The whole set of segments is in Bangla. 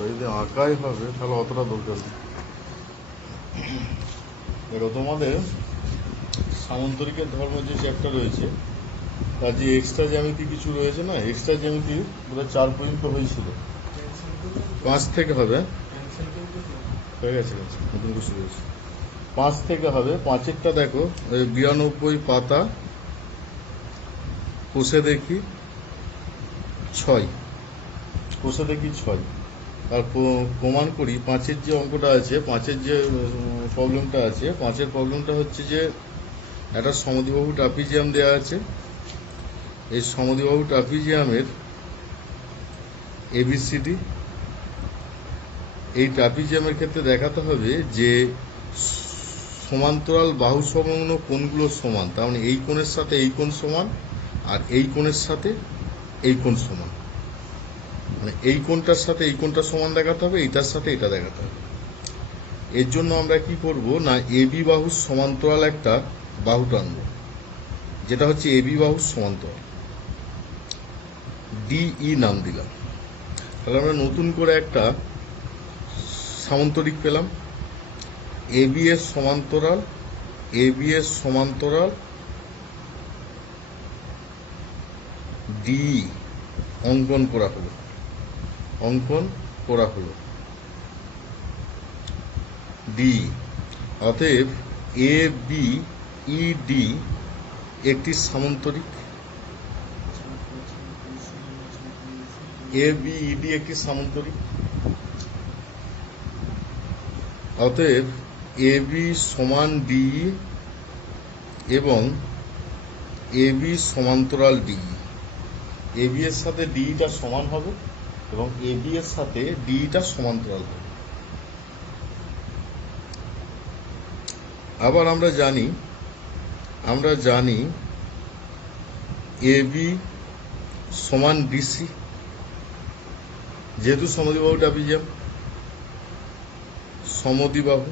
ওটা যদি আঁকাই হবে তাহলে অতটা দরকার নেই। এবার তোমাদের সামন্তরিকের ধর্ম যে চ্যাপ্টার রয়েছে তার যে এক্সট্রা জ্যামিতি কিছু রয়েছে না, এক্সট্রা জ্যামিতি বোধহয় 4 পর্যন্ত হয়েছিল, 5 থেকে হবে, হয়ে গেছে নতুন কিছু রয়েছে, 5 থেকে হবে। 5-এরটা দেখো 92 পাতা, কষে দেখি 6, কষে দেখি 6। আর প্রমাণ করি 5-এর যে অঙ্কটা আছে, 5-এর যে প্রবলেমটা আছে, 5-এর প্রবলেমটা হচ্ছে যে একটা সমদ্বিবাহু ট্রাপিজিয়াম দেওয়া আছে। এই সমদ্বিবাহু ট্রাপিজিয়ামের এবিসিডি, এই ট্রাপিজিয়ামের ক্ষেত্রে দেখাতে হবে যে সমান্তরাল বাহু সংলগ্ন কোণগুলো সমান। তার মানে এই কোণের সাথে এই কোণ সমান, আর এই কোণের সাথে এই কোণ সমান। মানে এই কোণটার সাথে এই কোণটা সমান দেখাতে হবে, এইটার সাথে এটা দেখাতে হবে। এর জন্য আমরা কি করব না, এবি বাহুর সমান্তরাল একটা বাহু টানব, যেটা হচ্ছে এবি বাহুর সমান্তরাল, ডিই নাম দিলাম। তাহলে আমরা নতুন করে একটা সামান্তরিক পেলাম, এবি এর সমান্তরাল, এবি এর সমান্তরাল ডিই অঙ্কন করা হলো, অঙ্কন করা হলো ডি। অতএব এ বি ই ডি একটি সামান্তরিক, এ বি ই ডি একটি সামান্তরিক। অতএব এ বি সমান ডি এবং এ বি সমান্তরাল ডি। এ বি এর সাথে ডিটা সমান হবে এবং এ বি এর সাথে ডিটা সমান্তরাল হবে। আবার আমরা জানি এ বি সমান ডিসি, যেহেতু সমদ্বিবাহু ট্রাপিজিয়াম, সমদ্বিবাহু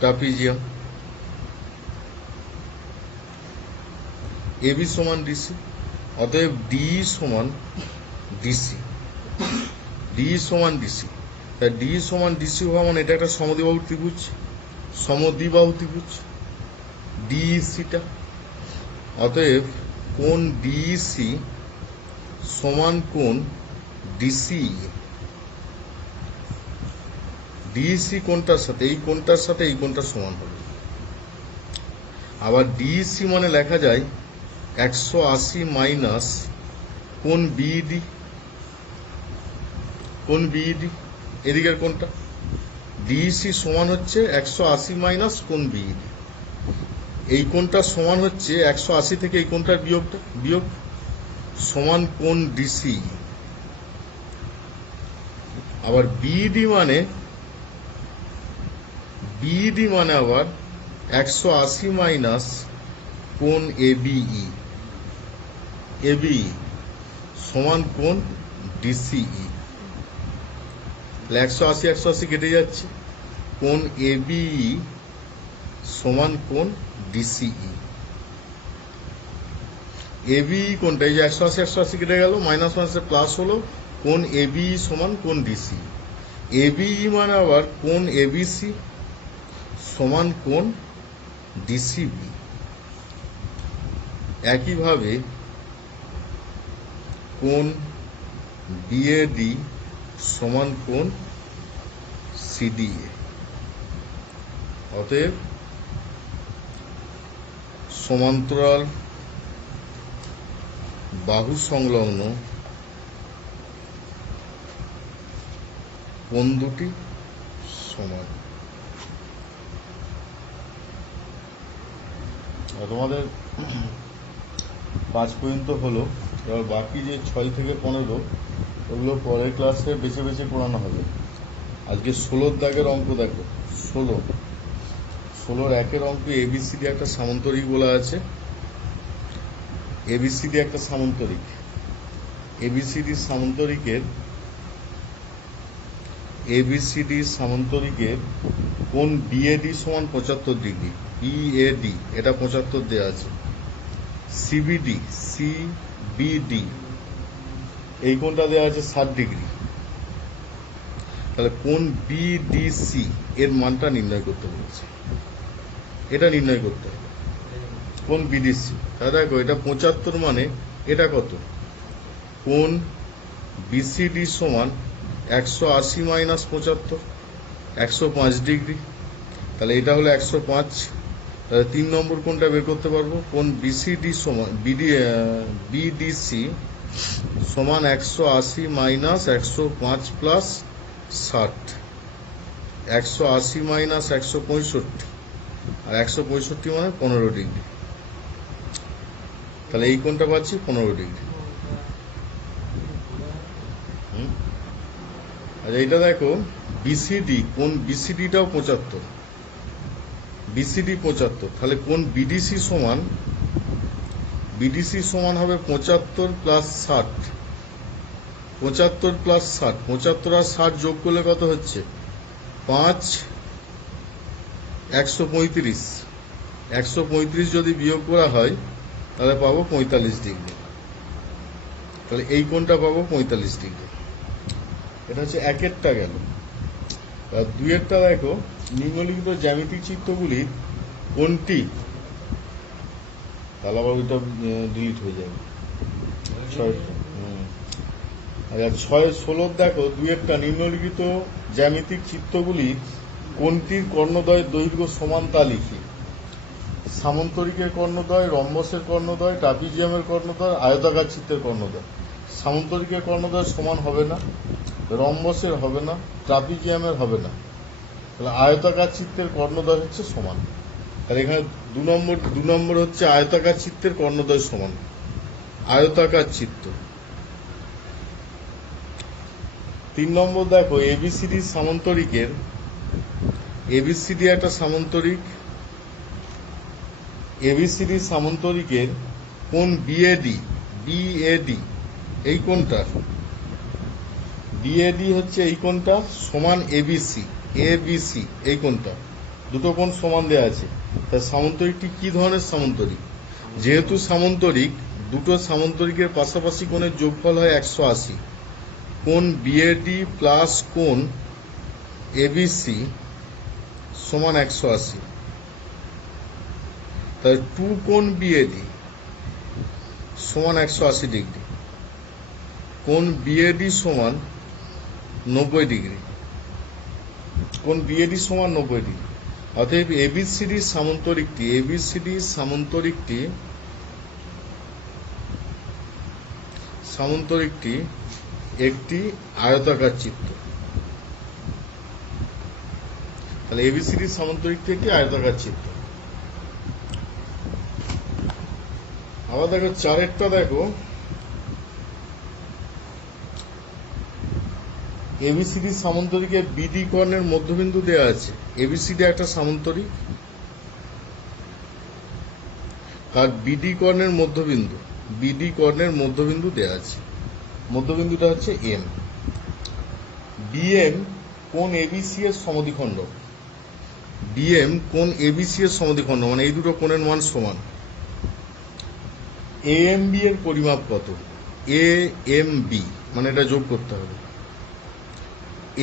ট্রাপিজিয়াম, এ বি সমান ডিসি। অতএব ডি সমান ডিসি, ডি সমান ডিসি। তাই ডি সমান ডিসি হওয়া মানে এটা একটা সমদ্বিবাহু ত্রিভুজ, সমদ্বিবাহু ত্রিভুজ ডিসিটা। অতএব কোণ ডিসি সমান কোণ ডিসি। ডিসি কোণটার সাথে এই কোণটার সাথে এই কোণটা সমান হবে। আবার ডিসি মানে লেখা যায় 180 মাইনাস কোণ বিডি, কোণ বিডি এদিকের কোণটা। ডিসি সমান হচ্ছে 180 মাইনাস কোণ বিডি। এই কোণটা সমান হচ্ছে 180 থেকে এই কোণটার বিয়োগ সমান কোণ ডিসি। আবার বিডি মানে আবার 180 মাইনাস কোণ এবিই, এবিই সমান কোণ ডিসিই। 180 180 কেটে যাচ্ছে, কোণ এবিই সমান কোণ ডিসিই। এবিই কোণটা এই যে 180 180 কেটে গেল, মাইনাস মাইনাসে প্লাস হলো, কোণ এবিই সমান কোণ ডিসি। এবিই মানে আবার কোণ এবিসি সমান কোণ ডিসিবি। একইভাবে কোণ বিএডি সমান কোণ সিডিএ। অতএব সমান্তরাল বাহু সংলগ্ন কোণ দুটি সমান। তোমাদের 5 পর্যন্ত হলো। এবার বাকি যে 6 থেকে 15 ওগুলো পরের ক্লাসে বেছে বেছে পড়ানো হবে। আজকে 16 দাগের অঙ্ক দেখো, 16 1-এর অঙ্ক এবিসিডি একটা সামান্তরিক বলা আছে। এবিসিডি একটা সামান্তরিক, এবিসিডি সামান্তরিকের কোণ বিএডি সমান 75 ডিগ্রি। বিএডি এটা 75 দেওয়া আছে। সিবিডি এই কোণটা দেওয়া আছে 60 ডিগ্রি। তাহলে কোণ বিডিসি এর মানটা নির্ণয় করতে বলেছে, এটা নির্ণয় করতে হবে কোণ বিডিসি। তাহলে দেখো এটা 75 মানে এটা কত, কোণ বিসিডি সমান 180 মাইনাস 75, 105 ডিগ্রি। তাহলে এটা হলো 105। তাহলে 3 নম্বর কোণটা বের করতে পারবো, কোণ বিসিডি সমান বিডিসি সমান 180 মাইনাস 105 প্লাস 60, 180 মাইনাস 165, আর 165 মানে 15 ডিগ্রি। তাহলে এই কোণটা পাচ্ছি 15 ডিগ্রি। আচ্ছা এইটা দেখো বিসিডি, কোণ বিসিডিটাও 75, বিসিডি 75, তাহলে কোণ বিডিসি সমান হবে 75 প্লাস 60, 75 প্লাস 60, 75 আর 60 যোগ করলে কত হচ্ছে 5, 135, 135 যদি বিয়োগ করা হয় তাহলে পাবো 45 ডিগ্রি। তাহলে এই কোণটা পাবো 45 ডিগ্রি। এটা হচ্ছে একেরটা গেল। আর দুইয়েরটা দেখো, নিম্নলিখিত জ্যামিতিক চিত্রগুলির কোনটি, তাহলে আবার ওইটা ডিলিট হয়ে যাবে। 6-16 দেখো, দুইয়েরটা নিম্নলিখিত জ্যামিতিক চিত্রগুলির কোনটির কর্ণদ্বয়ের দৈর্ঘ্য সমান তা লিখি। সামন্তরিকের কর্ণদ্বয়, রম্বসের কর্ণদ্বয়, ট্রাপিজিয়ামের কর্ণদ্বয়, আয়তাকার চিত্রের কর্ণদ্বয়। সামন্তরিকের কর্ণদ্বয় সমান হবে না, রম্বসের হবে না, ট্রাপিজিয়ামের হবে না, তাহলে আয়তাকার চিত্রের কর্ণদ্বয় হচ্ছে সমান। তাহলে এখানে 2 নম্বর হচ্ছে আয়তাকার চিত্রের কর্ণদ্বয় সমান, আয়তাকার চিত্র। 3 নম্বর দেখো এবিসিডি সামন্তরিকের, এবিসিডি একটা সামন্তরিক, এবিসিডি সামন্তরিকের কোণ বিএডি, বিএডি এই কোণটা, বিএডি হচ্ছে এই কোণটা সমান এবিসি, এবিসি এই কোণটা, দুটো কোণ সমান দেওয়া আছে। তাই সামন্তরিকটি কি ধরনের সামন্তরিক, যেহেতু সামন্তরিক, দুটো সামন্তরিকের পাশাপাশি কোণের যোগফল হয় 180, কোণ বিএডি প্লাস কোণ এবিসি সমান 180। তাহলে 2 কোণ বিএডি সমান 180 ডিগ্রি, কোণ বিএডি সমান 90 ডিগ্রি, কোণ বিএডি সমান 90 ডিগ্রি। অতএব এবিসিডি সামন্তরিকটি, এবিসিডি সামন্তরিকটি একটি আয়তাকার চিত্র। তাহলে এবিসিডি সামন্তরিকটি একটি আয়তাকার চিত্র। আবার দেখো 4-এরটা দেখো, এবিসিডি সামন্তরিকে বিডি কর্ণের মধ্যবিন্দু দেওয়া আছে। এবিসিডি একটা সামন্তরিক, আর বিডি কর্ণের মধ্যবিন্দু, বিডি কর্ণের মধ্যবিন্দু দেওয়া আছে, মধ্যবিন্দুটা হচ্ছে এম। বিএম কোণ এবিসি এর সমদ্বিখণ্ড, বিএম কোণ এবিসি এর সমদ্বিখণ্ড, মানে এই দুটো কোণের মান সমান। এএমবি এর পরিমাপ কত, এএমবি মানে এটা যোগ করতে হবে,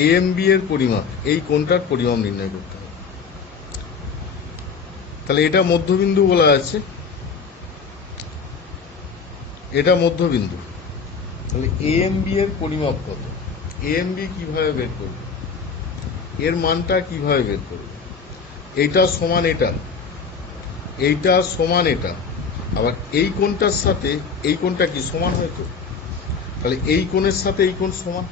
এএমবি এর পরিমাপ, এই কোণটার পরিমাপ নির্ণয় করতে হবে। তাহলে এটা মধ্যবিন্দু বলা আছে, এটা মধ্যবিন্দু, তাহলে এএমবি এর পরিমাপ কত, এএমবি কিভাবে বের করবে, এর মানটা কিভাবে বের করবে। এইটা সমান এটা, এইটা সমান এটা, আবার এই কোণটার সাথে এই কোণটা কি সমান হয়তো, তাহলে এই কোণের সাথে এই কোণ সমান।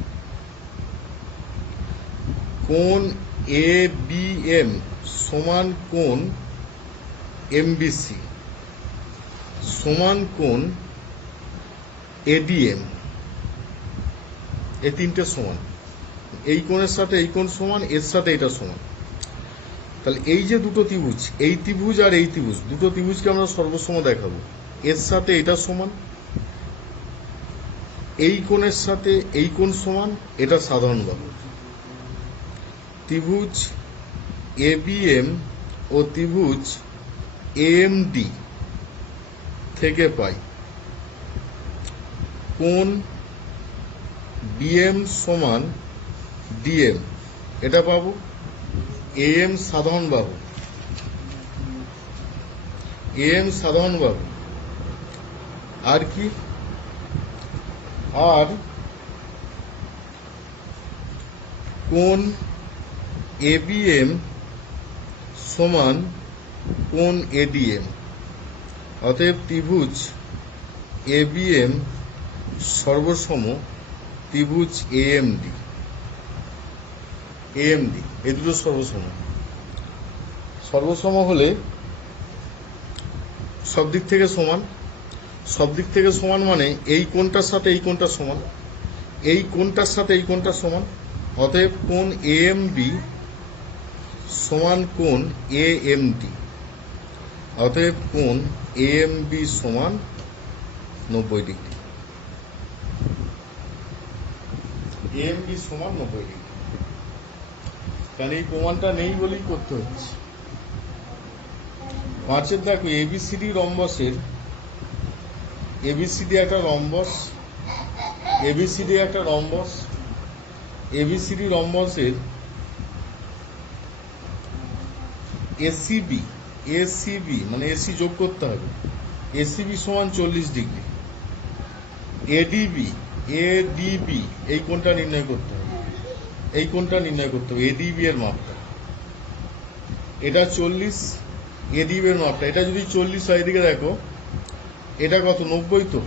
কোণ এ বি এম সমান কোণ এমবিসি সমান কোণ এডিএম, এই তিনটে সমান, এই কোণের সাথে এই কোণ সমান, এর সাথে এটা সমান। তাহলে এই যে দুটো ত্রিভুজ, এই ত্রিভুজ আর এই ত্রিভুজ, দুটো ত্রিভুজকে আমরা সর্বসম দেখাবো, এর সাথে এটা সমান, এই কোণের সাথে এই কোণ সমান, এটা সাধারণ বাহু। ত্রিভুজ এবিএম ও ত্রিভুজ এএমডি থেকে পাই কোণ বিএম সমান ডিএম, এটা পাবো AM সাধারণ বাহু, AM সাধারণ বাহু। আর কি, আর কোণ ABM সমান কোণ ADM। অতএব ত্রিভুজ ABM সর্বসম ত্রিভুজ AMD। এই দুটো সর্বসম। সর্বসম হলে সব দিক থেকে সমান, সব দিক থেকে সমান মানে এই কোণটার সাথে এই কোণটা সমান, এই কোণটার সাথে এই কোণটা সমান। অতএব কোণ AMB সমান কোণ AMD। অতএব কোণ AMB সমান 90 ডিগ্রি। AMB সমান 90 ডিগ্রি। কারণ এই প্রমাণটা নেই বলেই করতে হচ্ছে। 5 দেখো ABCD রম্বসের, ABCD একটা রম্বস, ABCD একটা রম্বস, ABCD রম্বসের ACB মানে AC যোগ করতে হবে, ACB সমান 40 ডিগ্রি। ADB এই কোণটা নির্ণয় করতে হবে, এই কোণটা নির্ণয় করতে হবে, ADB এর মাপটা। এটা 40, ADB এর মাপটা। এটা যদি 40 হয়, এদিকে দেখো এটা কত, 90 তো।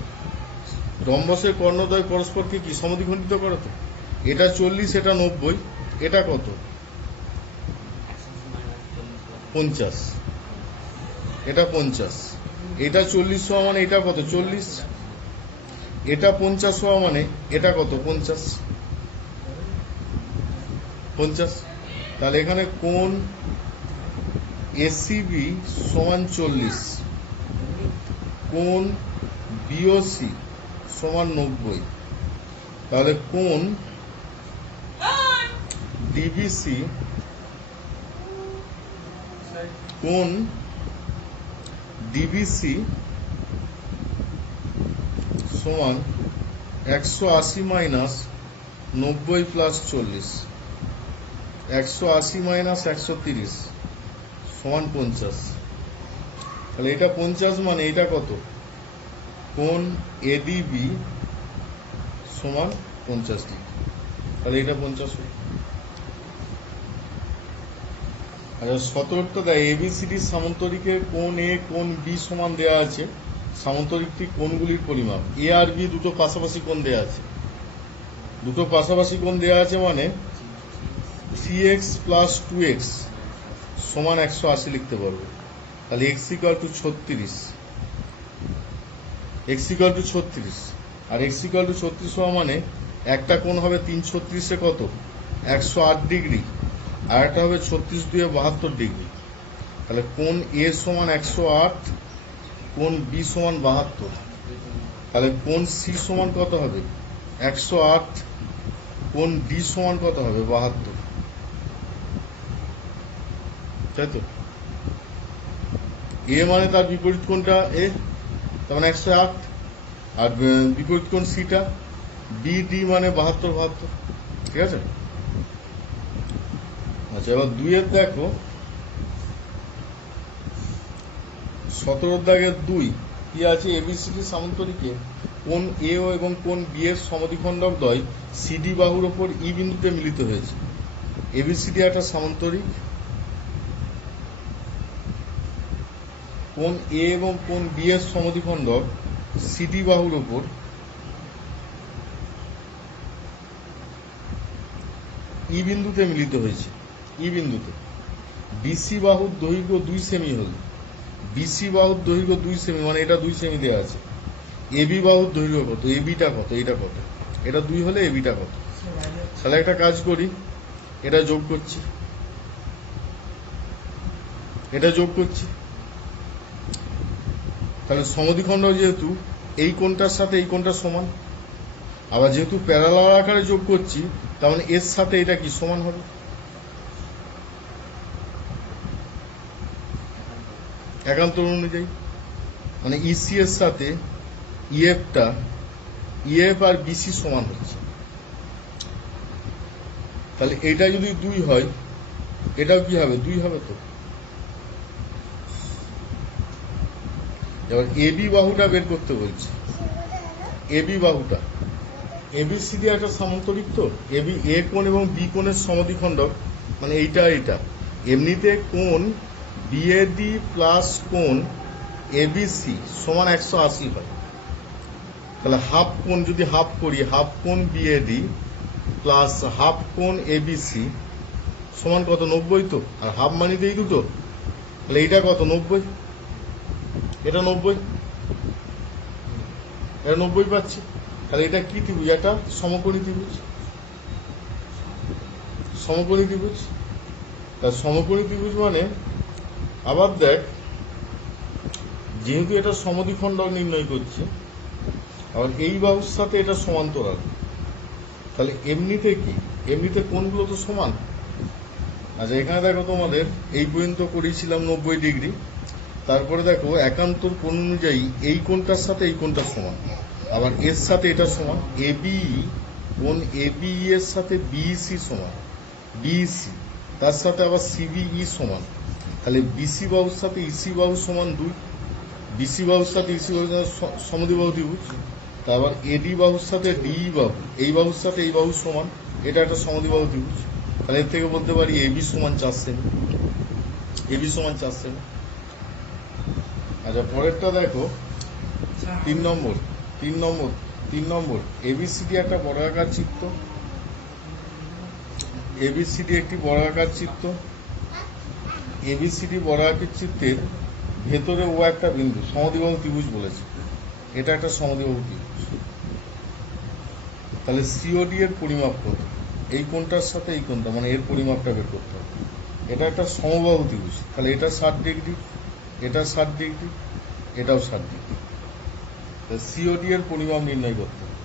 রম্বসের কর্ণদ্বয় পরস্পরকে কি সমদ্বিখণ্ডিত করে তো। এটা 40, এটা 90, এটা কত 50, এটা 50। এটা 40 হওয়া মানে এটা কত 40, এটা 50 হওয়া মানে এটা কত 50। তাহলে এখানে কোণ ACB সমান 40, কোণ BOC সমান 90। তাহলে কোণ DBC সমান 180 মাইনাস 90 প্লাস 40, 180 মাইনাস 130 সমান 50। তাহলে এটা 50 মানে এটা কত, কোণ ADB সমান 50 ডিগ্রি। তাহলে এটা 50 হবে। আচ্ছা 17টা দেয় ABCD সামান্তরিকের কোণ A কোণ B সমান দেওয়া আছে। সামান্তরিকটি কোণগুলির পরিমাপ। A আর B দুটো পাশাপাশি কোণ দেওয়া আছে, দুটো পাশাপাশি কোণ দেওয়া আছে মানে 3x প্লাস 2x সমান 180 লিখতে পারবো। তাহলে x equal to 36, x equal to 36, আর x ইকুয়াল টু 36 হওয়া মানে একটা কোণ হবে 336 এ কত 108 ডিগ্রি, আর একটা হবে 36 2 72 ডিগ্রি। তাহলে কোণ A সমান 108, কোণ B সমান 72। তাহলে কোণ C সমান কত হবে 108, কোণ D সমান কত হবে 72, তাই তো। A মানে তার বিপরীত কোণটা A, তার মানে 108, আর বিপরীত কোণ সিটা BD মানে 72, ঠিক আছে। আচ্ছা এবার 2 এর দেখো 17 দাগের 2 কি আছে, ABCD সামান্তরিকে কোণ A এবং কোণ B এর সমদ্বিখণ্ডক দ্বয় CD বাহুর ওপর E বিন্দুতে মিলিত হয়েছে। ABCD একটা সামান্তরিক, কোণ A এবং কোণ B এর সমদ্বিখণ্ডক CD বাহুর ওপর E বিন্দুতে মিলিত হয়েছে। E বিন্দুতে BC বাহুর দৈর্ঘ্য 2 সেমি হল, BC বাহুর দৈর্ঘ্য 2 সেমি মানে এটা 2 সেমি দেওয়া আছে। AB বাহুর দৈর্ঘ্য কত, ABটা কত, এটা কত, এটা 2 হলে ABটা কত। তাহলে একটা কাজ করি, এটা যোগ করছি, এটা যোগ করছি। তাহলে সমদ্বিখণ্ডক যেহেতু এই কোণটার সাথে এই কোণটা সমান, আবার যেহেতু প্যারালাল আকারে যোগ করছি তার মানে এর সাথে এটা কি সমান হবে, একান্তর অনুযায়ী। মানে EC এর সাথে EF আর BC সমান হচ্ছে। তাহলে এটা যদি 2 হয় এটাও কি হবে? 2 হবে তো। এবার এবি বাহুটা বের করতে বলছি। এবি বাহুটা, এবিসিডি একটা সামান্তরিক তো, এবি এ কোণ এবং বি কোণের সমদ্বিখণ্ডক, মানে এইটা এইটা। এমনিতে কোণ বিএডি প্লাস কোণ এবিসি সমান 180 হয়। তাহলে হাফ কোণ যদি হাফ করি, হাফ কোণ বিএডি প্লাস হাফ কোণ এবিসি সমান কত? 90 তো। আর হাফ মানে এই দুটো, তাহলে এইটা কত? 90। এটা 90, এটা 90 পাচ্ছি। তাহলে এটা কি ত্রিভুজ? এটা সমকোণী ত্রিভুজ। সমকোণী ত্রিভুজ, তা সমকোণী ত্রিভুজ মানে আবার দেখ, যেহেতু এটা সমদ্বিখণ্ডক নির্ণয় করছে, আবার এই বাহুর সাথে এটা সমান্তরাল, তাহলে এমনিতে কি? এমনিতে কোণগুলো তো সমান। আচ্ছা, এখানে দেখো তোমাদের এই পর্যন্ত করেছিলাম 90 ডিগ্রি। তারপরে দেখো একান্তর কোণ অনুযায়ী এই কোণটার সাথে এই কোণটা সমান, আবার এর সাথে এটা সমান। এবি কোণ এবি এর সাথে বিসি সমান, বিসি তার সাথে আবার সিবিই সমান। তাহলে বিসি বাহুর সাথে ইসি বাহু সমান 2, বিসি বাহুর সাথে ইসি বাহু সমদ্বিবাহু ত্রিভুজ। তারপর এডি বাহুর সাথে ডিই বাহু, এই বাহুর সাথে এই বাহু সমান, এটা একটা সমদ্বিবাহু ত্রিভুজ। তাহলে এর থেকে বলতে পারি এবি সমান 4 সেমি, এবি সমান 4 সেমি। আচ্ছা, পরেরটা দেখো 3 নম্বর, 3 নম্বর এবিসিডি একটা বর্গাকার চিত্র, এবিসিডি একটি বর্গাকার চিত্র। এবিসিডি বর্গাকার চিত্রের ভেতরে ও একটা বিন্দু, সমদ্বিবাহু ত্রিভুজ বলেছে, এটা একটা সমদ্বিবাহু ত্রিভুজ। তাহলে সিওডি এর পরিমাপ কত? এই কোণটার সাথে এই কোণটা, মানে এর পরিমাপটা বের করতে হবে। এটা একটা সমবাহু ত্রিভুজ, তাহলে এটা 60 ডিগ্রি, এটা 60 ডিগ্রি, এটাও 60 ডিগ্রি। সিওডি এর পরিমাপ নির্ণয় করতে হবে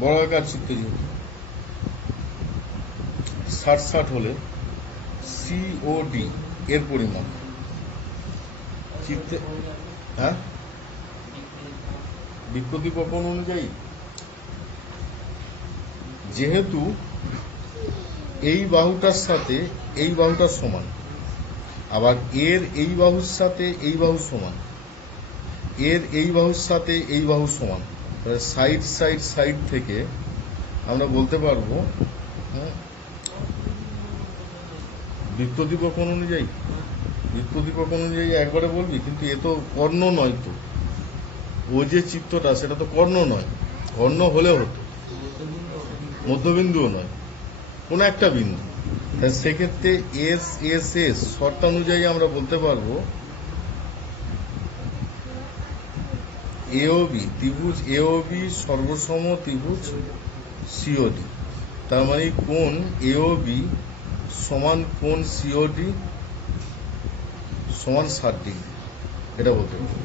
বর্গাকার চিত্র, যেহেতু 60 হলে সিওডি এর পরিমাপ চিত্রে, হ্যাঁ, বিপ্রতিপকন অনুযায়ী, যেহেতু এই বাহুটার সাথে এই বাহুটা সমান, আবার এর এই বাহুর সাথে এই বাহু সমান, এর এই বাহুর সাথে এই বাহু সমান, তাহলে সাইড সাইড সাইড থেকে আমরা বলতে পারবো বিপ্রতিপকন অনুযায়ী। বিপ্রতিপকন অনুযায়ী একবারে বলবি, কিন্তু এ তো কর্ণ নয় তো, ও যে চিত্রটা সেটা তো কর্ণ নয়। কর্ণ হলে হতো, মধ্যবিন্দুও নয়, কোন একটা বিন্দু। সেক্ষেত্রে এস এস এস শর্তানুযায়ী আমরা বলতে পারবো এওবি ত্রিভুজ, এওবি সর্বসম ত্রিভুজ সিওডি। তার মানে কোণ এওবি সমান কোণ সিওডি সমান 60 ডিগ্রি, এটা বলতে পারবো।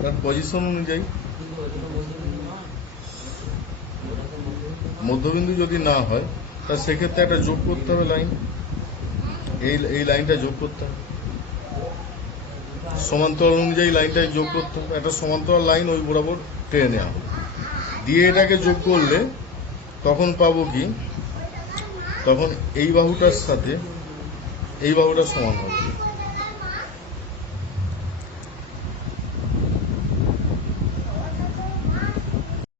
তার পজিশন অনুযায়ী মধ্যবিন্দু যদি না হয়, তা সেক্ষেত্রে একটা যোগ করতে হবে লাইন, এই লাইনটা যোগ করতে হবে, সমান্তরাল অনুযায়ী লাইনটা যোগ করতে হবে। একটা সমান্তরাল লাইন ওই বরাবর টেনে নেওয়া হবে, দিয়ে এটাকে যোগ করলে তখন পাবো কি? তখন এই বাহুটার সাথে এই বাহুটা সমান হবে।